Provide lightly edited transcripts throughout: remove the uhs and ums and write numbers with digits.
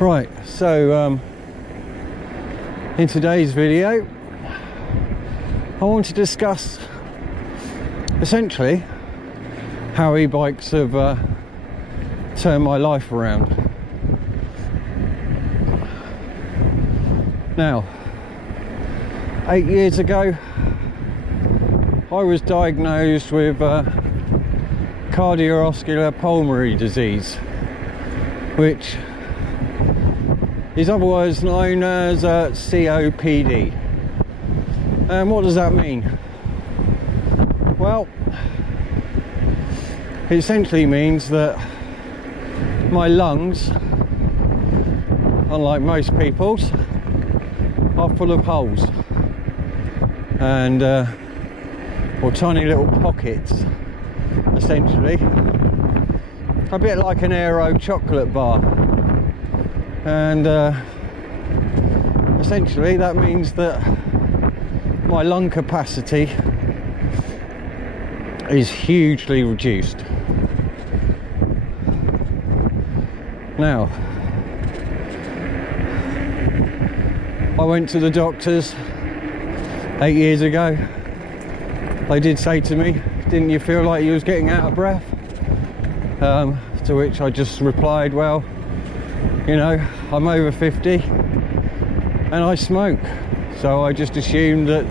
Right, so in today's video I want to discuss essentially how e-bikes have turned my life around. Now, 8 years ago I was diagnosed with cardiovascular pulmonary disease, which is otherwise known as COPD. And what does that mean? Well, it essentially means that my lungs, unlike most people's, are full of holes and or tiny little pockets, essentially, a bit like an Aero chocolate bar. And essentially that means that my lung capacity is hugely reduced. Now, I went to the doctors 8 years ago. They did say to me, didn't you feel like you was getting out of breath? To which I just replied, well, you know, I'm over 50 and I smoke, so I just assumed that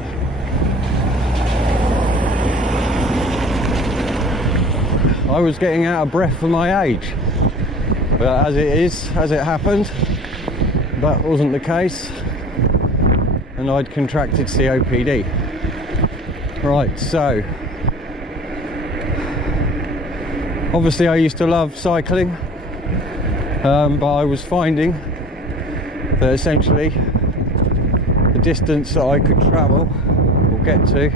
I was getting out of breath for my age. But as it happened, that wasn't the case, and I'd contracted COPD. Right, so obviously I used to love cycling, but I was finding that essentially the distance that I could travel or get to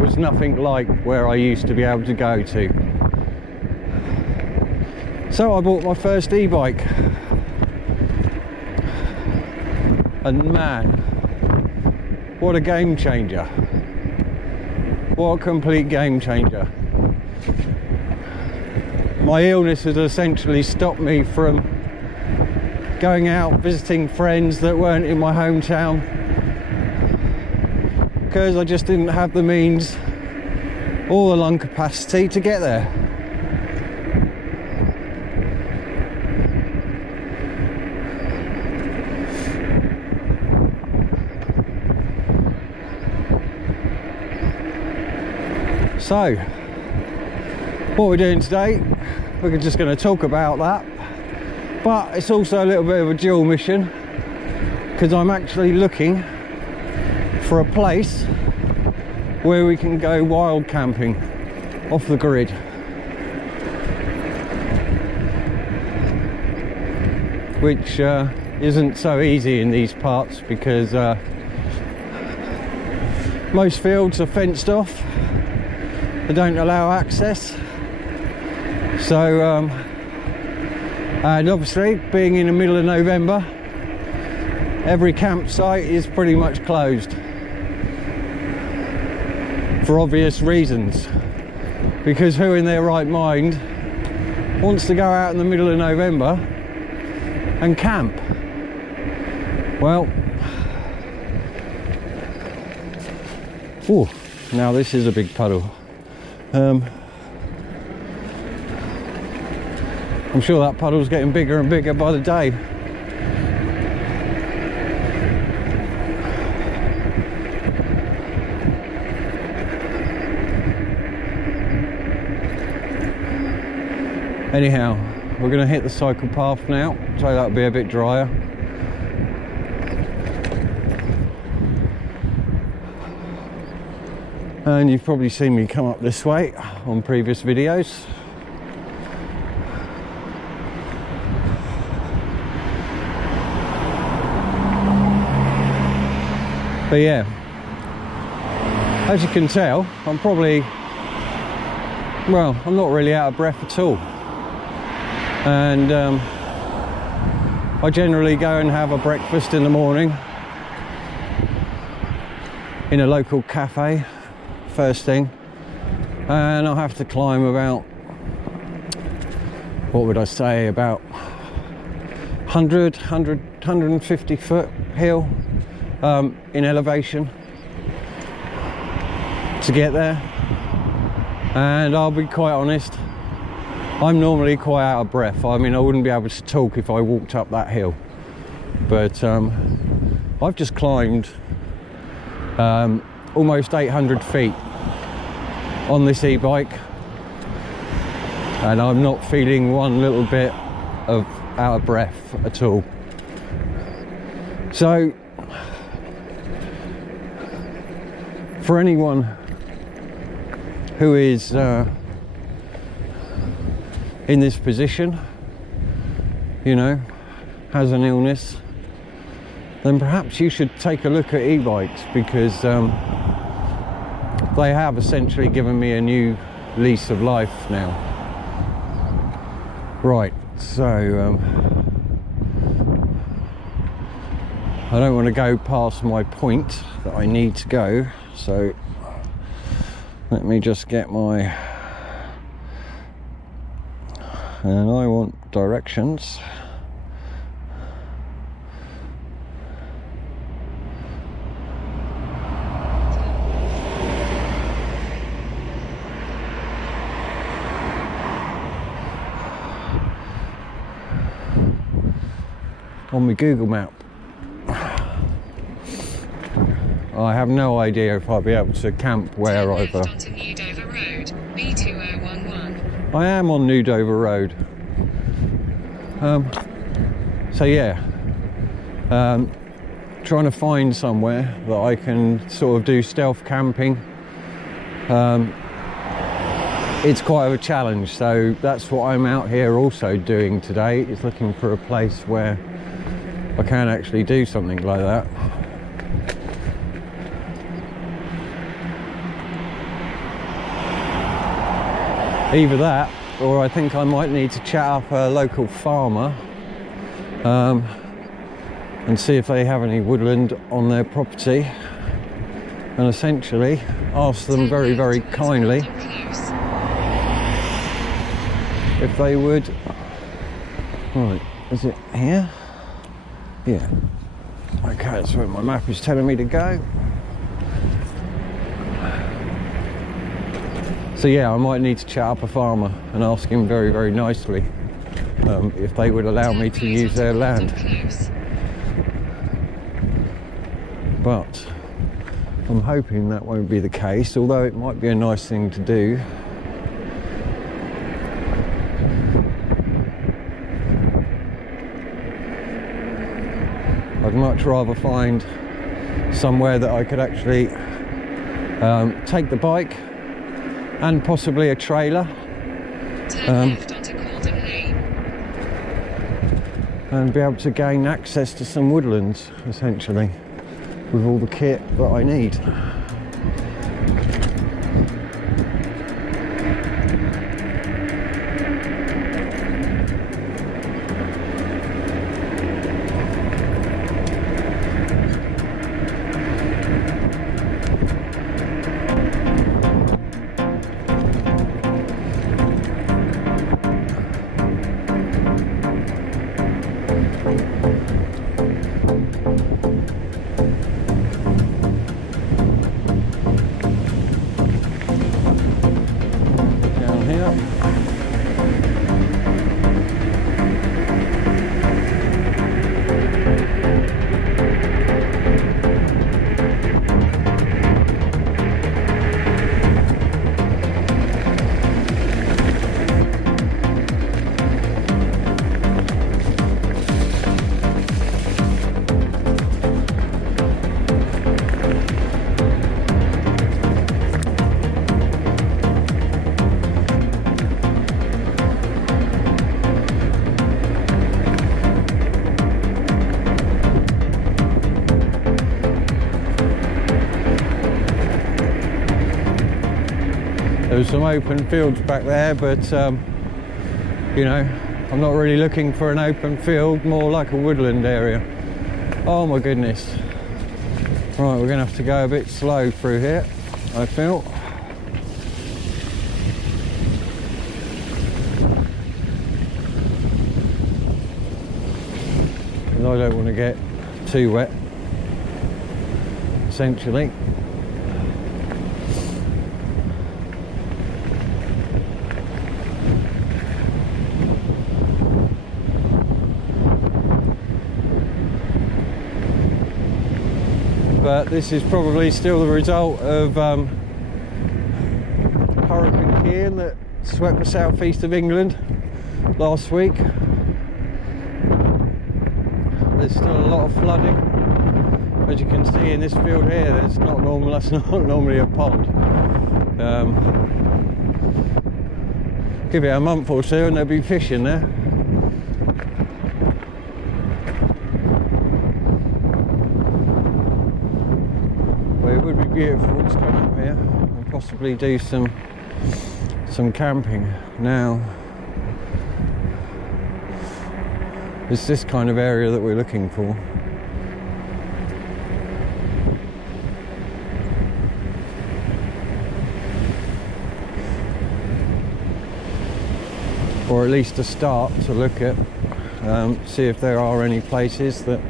was nothing like where I used to be able to go to. So I bought my first e-bike, and man, what a game changer. What a complete game changer. My illness has essentially stopped me from going out visiting friends that weren't in my hometown, because I just didn't have the means or the lung capacity to get there. So, what we're doing today, we're just going to talk about that, but it's also a little bit of a dual mission, because I'm actually looking for a place where we can go wild camping off the grid. Which isn't so easy in these parts, because most fields are fenced off. They don't allow access, so and obviously being in the middle of November, every campsite is pretty much closed for obvious reasons, because who in their right mind wants to go out in the middle of November and camp? Well, oh, now this is a big puddle. I'm sure that puddle's getting bigger and bigger by the day. Anyhow, we're going to hit the cycle path now, so that'll be a bit drier. And you've probably seen me come up this way on previous videos. But yeah, as you can tell, I'm not really out of breath at all. And I generally go and have a breakfast in the morning in a local cafe first thing, and I'll have to climb about what would I say, about 150 foot hill in elevation to get there. And I'll be quite honest, I'm normally quite out of breath. I mean, I wouldn't be able to talk if I walked up that hill. But I've just climbed almost 800 feet on this e-bike, and I'm not feeling one little bit of out of breath at all. So for anyone who is in this position, you know, has an illness, then perhaps you should take a look at e-bikes, because they have essentially given me a new lease of life now. Right, so I don't want to go past my point that I need to go, so let me just get my, and I want directions. On my Google map. I have no idea if I'll be able to camp where I've... I am on New Dover Road. So yeah, trying to find somewhere that I can sort of do stealth camping. It's quite of a challenge, so that's what I'm out here also doing today, is looking for a place where I can actually do something like that. Either that, or I think I might need to chat up a local farmer and see if they have any woodland on their property, and essentially ask them very, very kindly if they would... Right, is it here? Yeah. Okay, that's where my map is telling me to go. So yeah, I might need to chat up a farmer and ask him very, very nicely if they would allow me to use their land. But I'm hoping that won't be the case, although it might be a nice thing to do. I'd much rather find somewhere that I could actually take the bike and possibly a trailer, and be able to gain access to some woodlands, essentially, with all the kit that I need. There's some open fields back there, but you know, I'm not really looking for an open field, more like a woodland area. Oh my goodness. Right, we're gonna have to go a bit slow through here, I feel. I don't want to get too wet, essentially. But this is probably still the result of Hurricane Ian that swept the southeast of England last week. There's still a lot of flooding. As you can see in this field here, that's not normal, that's not normally a pond. Give it a month or two and there'll be fish in there. But it would be beautiful to come up here and possibly do some camping. Now, it's this kind of area that we're looking for. Or at least a start to look at, see if there are any places that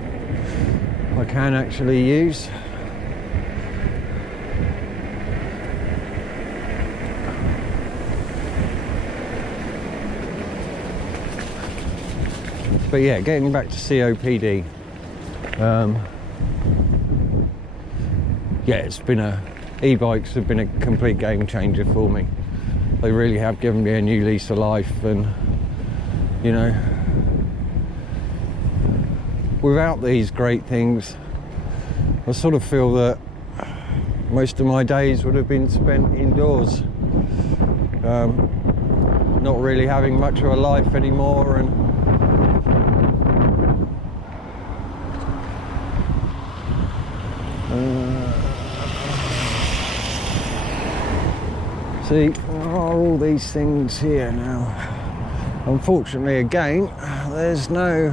I can actually use. But yeah, getting back to COPD, yeah, it's been e-bikes have been a complete game changer for me. They really have given me a new lease of life, and you know, without these great things, I sort of feel that most of my days would have been spent indoors, not really having much of a life anymore. And see, there are all these things here now. Unfortunately, again, there's no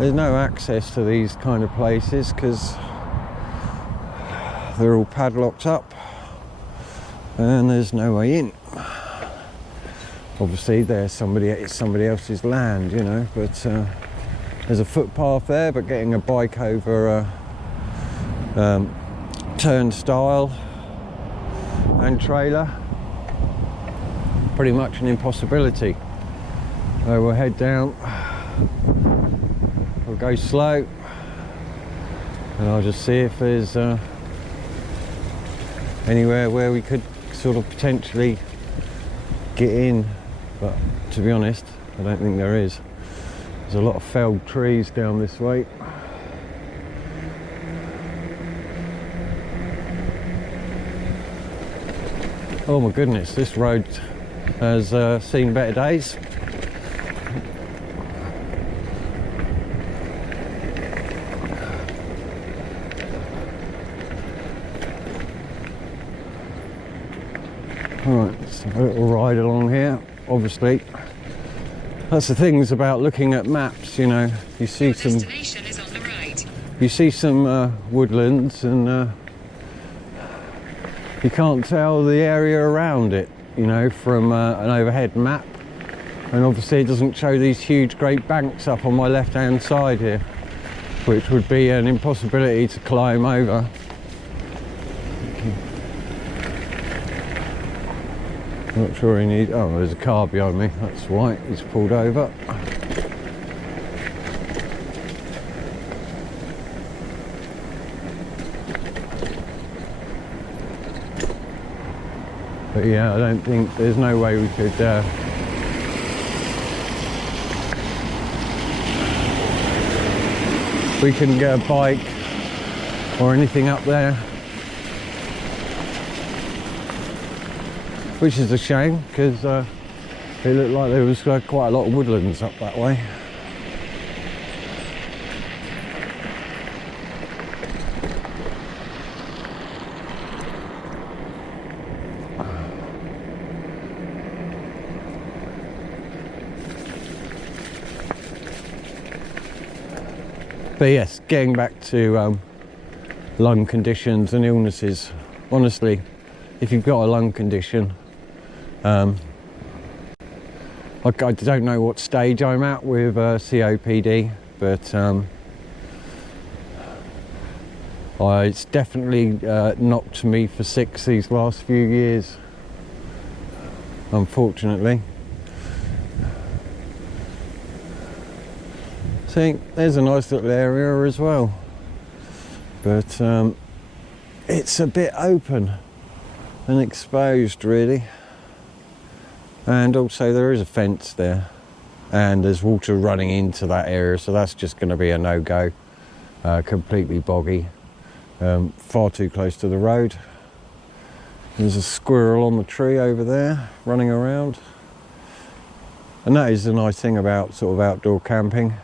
access to these kind of places because they're all padlocked up and there's no way in. Obviously, it's somebody else's land, you know, but there's a footpath there, but getting a bike over a turnstile and trailer, pretty much an impossibility. So we'll head down, we'll go slow, and I'll just see if there's anywhere where we could sort of potentially get in, but to be honest, I don't think there is. There's a lot of felled trees down this way. Oh my goodness, this road has seen better days. Alright, so a little ride along here. Obviously, that's the things about looking at maps, you know, you see some woodlands and you can't tell the area around it, you know, from an overhead map. And obviously it doesn't show these huge great banks up on my left hand side here, which would be an impossibility to climb over. Not sure he needs, oh, there's a car behind me, that's white, he's pulled over. But yeah, I don't think, there's no way we could we couldn't get a bike or anything up there, which is a shame because it looked like there was quite a lot of woodlands up that way. But yes, getting back to lung conditions and illnesses, honestly, if you've got a lung condition, I don't know what stage I'm at with COPD, but it's definitely knocked me for 6 these last few years, unfortunately. See, there's a nice little area as well, but it's a bit open and exposed really, and also there is a fence there and there's water running into that area, so that's just going to be a no-go. Completely boggy, far too close to the road. There's a squirrel on the tree over there running around, and that is the nice thing about sort of outdoor camping.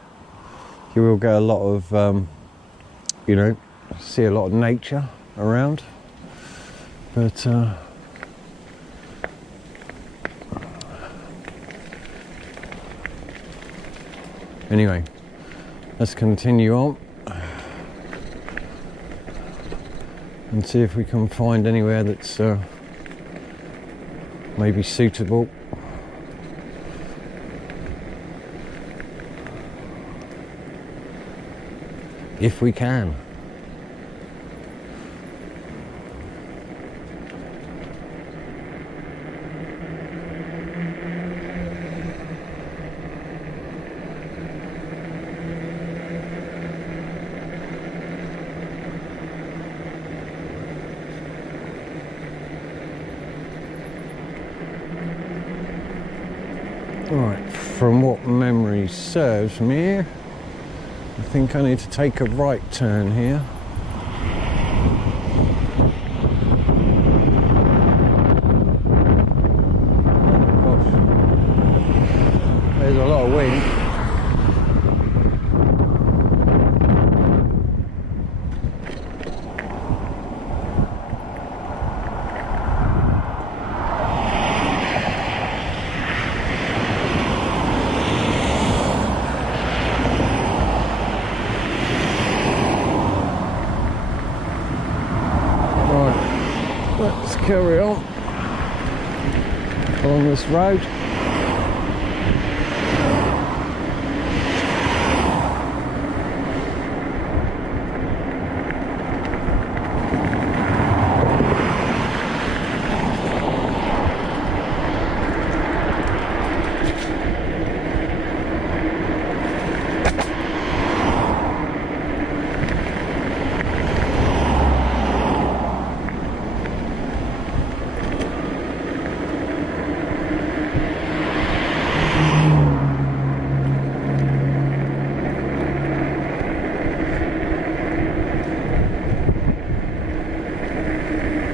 You will get a lot of you know, see a lot of nature around, but anyway, let's continue on and see if we can find anywhere that's maybe suitable. If we can. Right, from what memory serves me, I think I need to take a right turn here. Oh gosh, there's a lot of wind. Let's carry on along this road.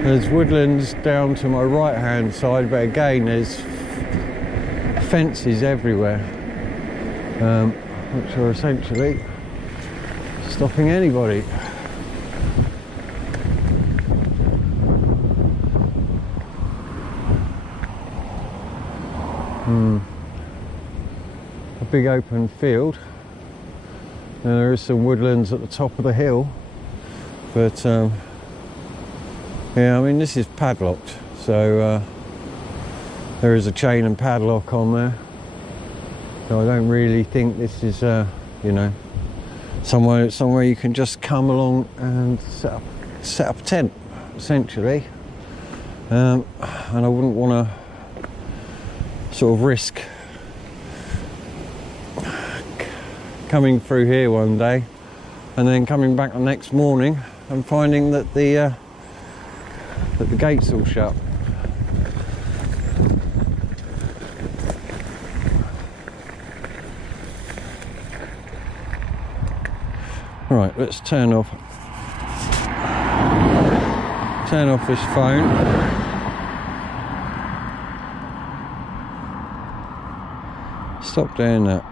There's woodlands down to my right hand side, but again there's fences everywhere, which are essentially stopping anybody. A big open field, and there is some woodlands at the top of the hill, but yeah, I mean, this is padlocked, so there is a chain and padlock on there. So I don't really think this is, you know, somewhere you can just come along and set up a tent, essentially. And I wouldn't want to sort of risk coming through here one day and then coming back the next morning and finding that the gate's all shut. Right, let's turn off this phone. Stop doing that.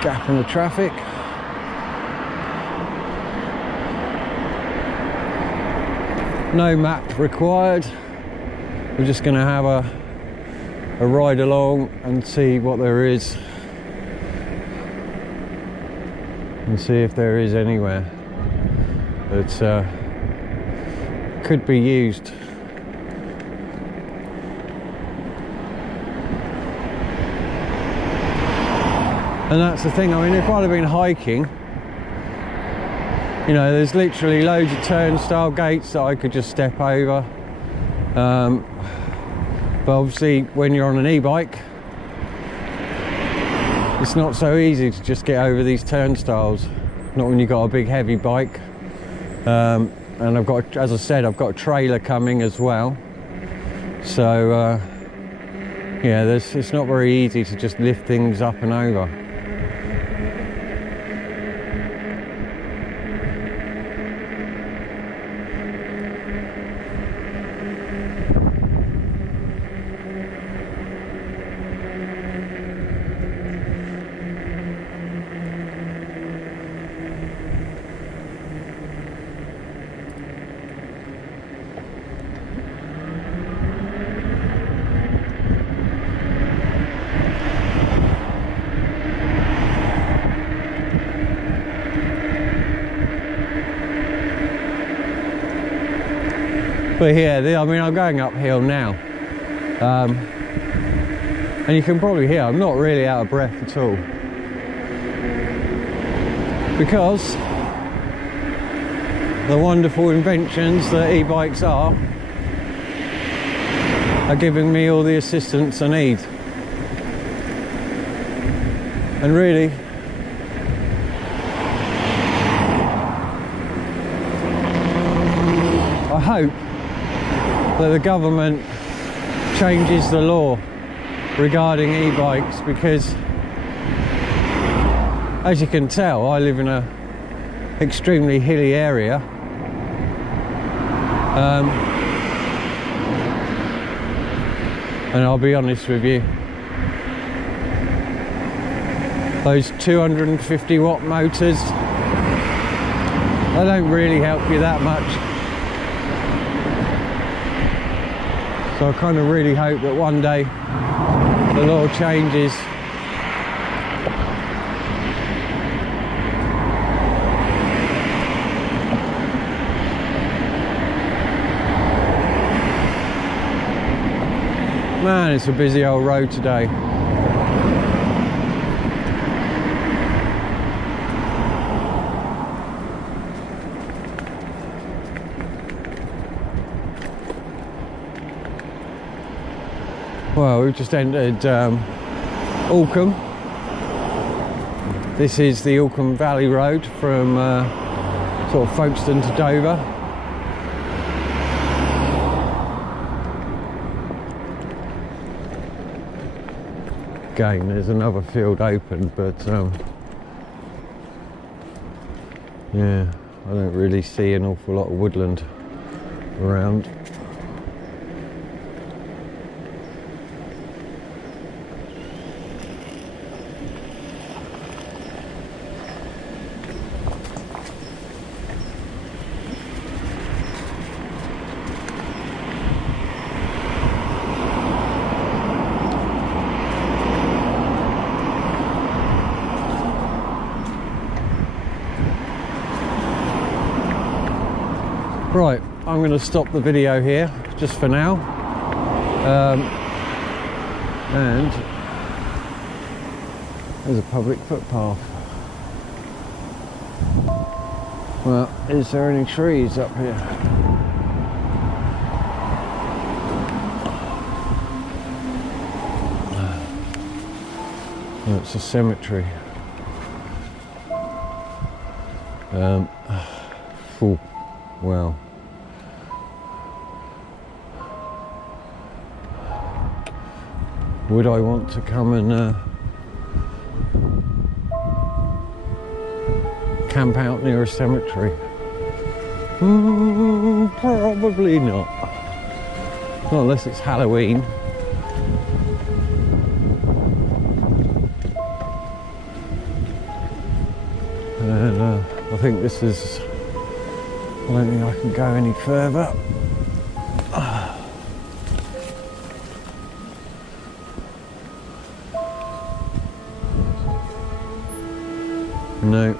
Gap in the traffic. No map required. We're just going to have a ride along and see what there is and see if there is anywhere that could be used. And that's the thing, I mean, if I'd have been hiking, you know, there's literally loads of turnstile gates that I could just step over. But obviously when you're on an e-bike, it's not so easy to just get over these turnstiles, not when you've got a big heavy bike. And I've got, as I said, I've got a trailer coming as well. So yeah, it's not very easy to just lift things up and over. But yeah, I mean, I'm going uphill now, and you can probably hear I'm not really out of breath at all, because the wonderful inventions that e-bikes are giving me all the assistance I need. And really, I hope that the government changes the law regarding e-bikes, because as you can tell, I live in a extremely hilly area, and I'll be honest with you, those 250 watt motors, they don't really help you that much. So I kind of really hope that one day the law changes. Man, it's a busy old road today. Well, we've just entered Alcombe. This is the Alcombe Valley Road from sort of Folkestone to Dover. Again, there's another field open, but yeah, I don't really see an awful lot of woodland around. Right, I'm going to stop the video here just for now, and there's a public footpath. Well, is there any trees up here? Oh, it's a cemetery. Oh, well. Would I want to come and camp out near a cemetery? Probably not. Not unless it's Halloween. And I think this is, I don't think I can go any further. No,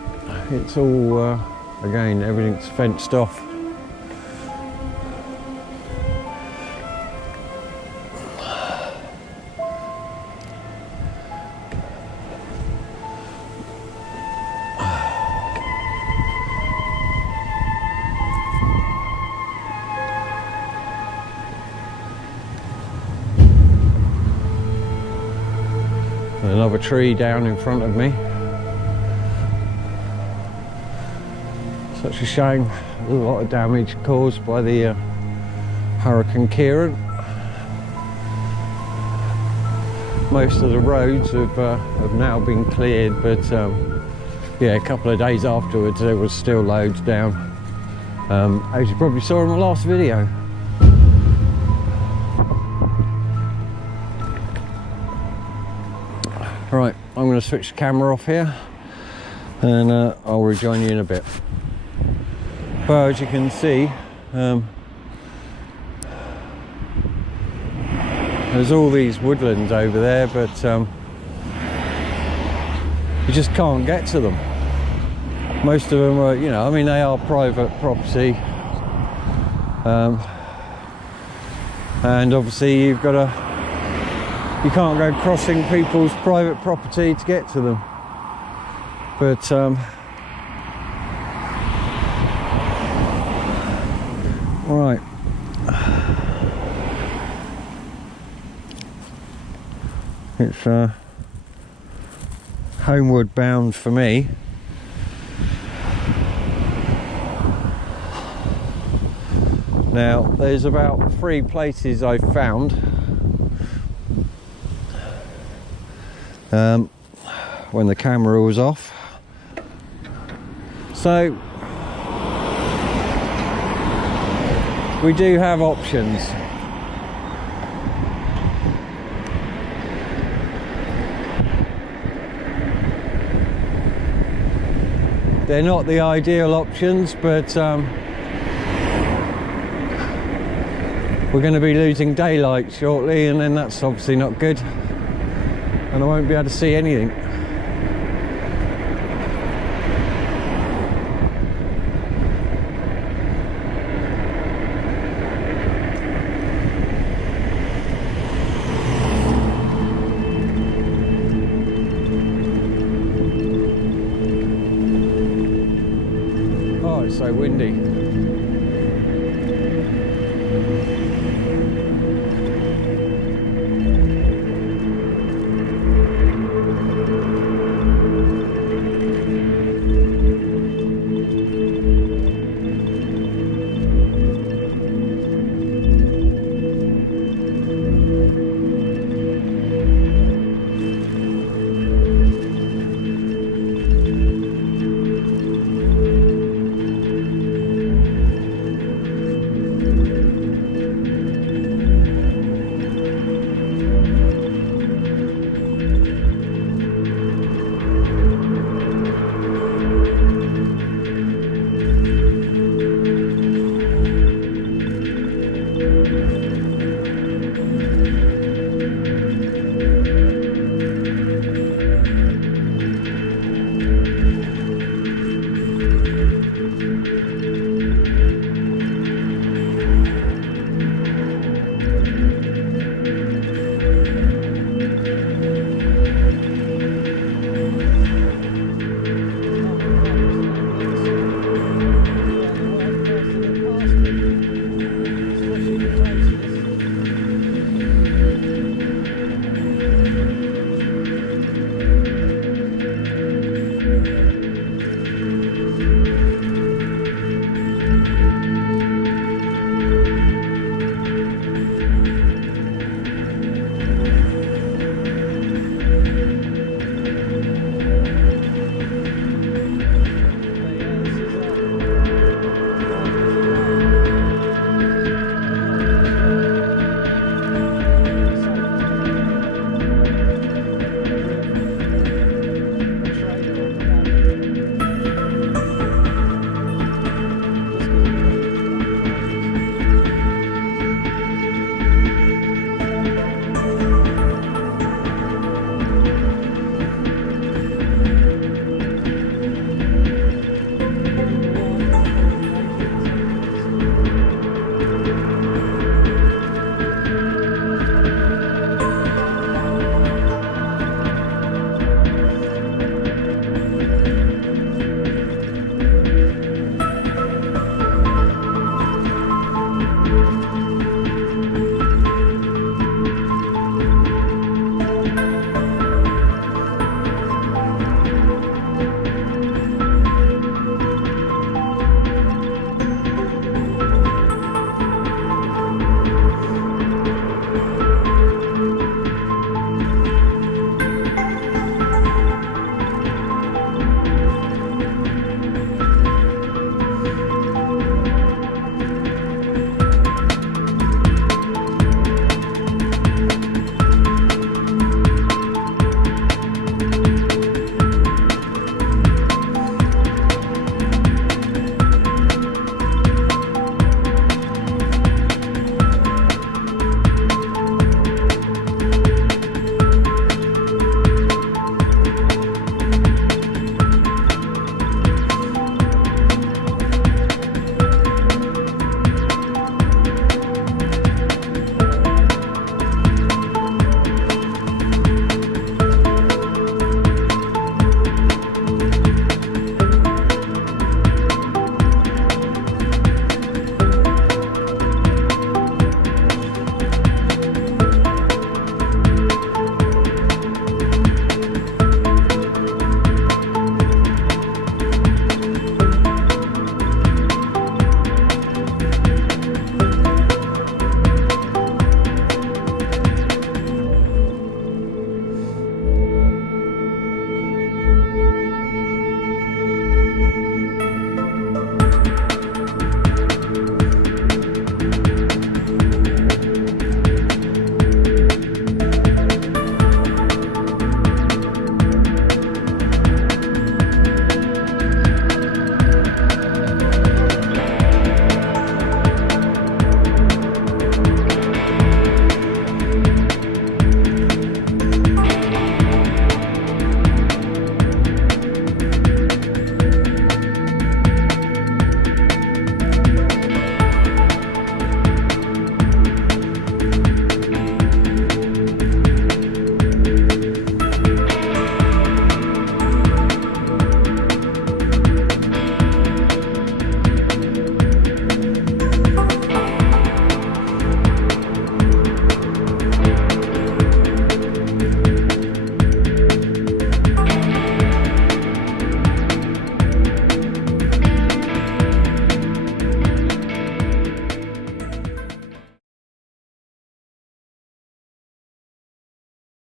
it's all, again, everything's fenced off. Another tree down in front of me. Such a shame. There's a lot of damage caused by the Hurricane Kieran. Most of the roads have now been cleared, but yeah, a couple of days afterwards there was still loads down, as you probably saw in the last video. Right, I'm going to switch the camera off here and I'll rejoin you in a bit. Well, as you can see, there's all these woodlands over there, but you just can't get to them. Most of them are, you know, I mean, they are private property, and obviously you can't go crossing people's private property to get to them. But right, it's homeward bound for me. Now there's about 3 places I've found when the camera was off, so we do have options. They're not the ideal options, but we're going to be losing daylight shortly, and then that's obviously not good, and I won't be able to see anything. Oh, it's so windy.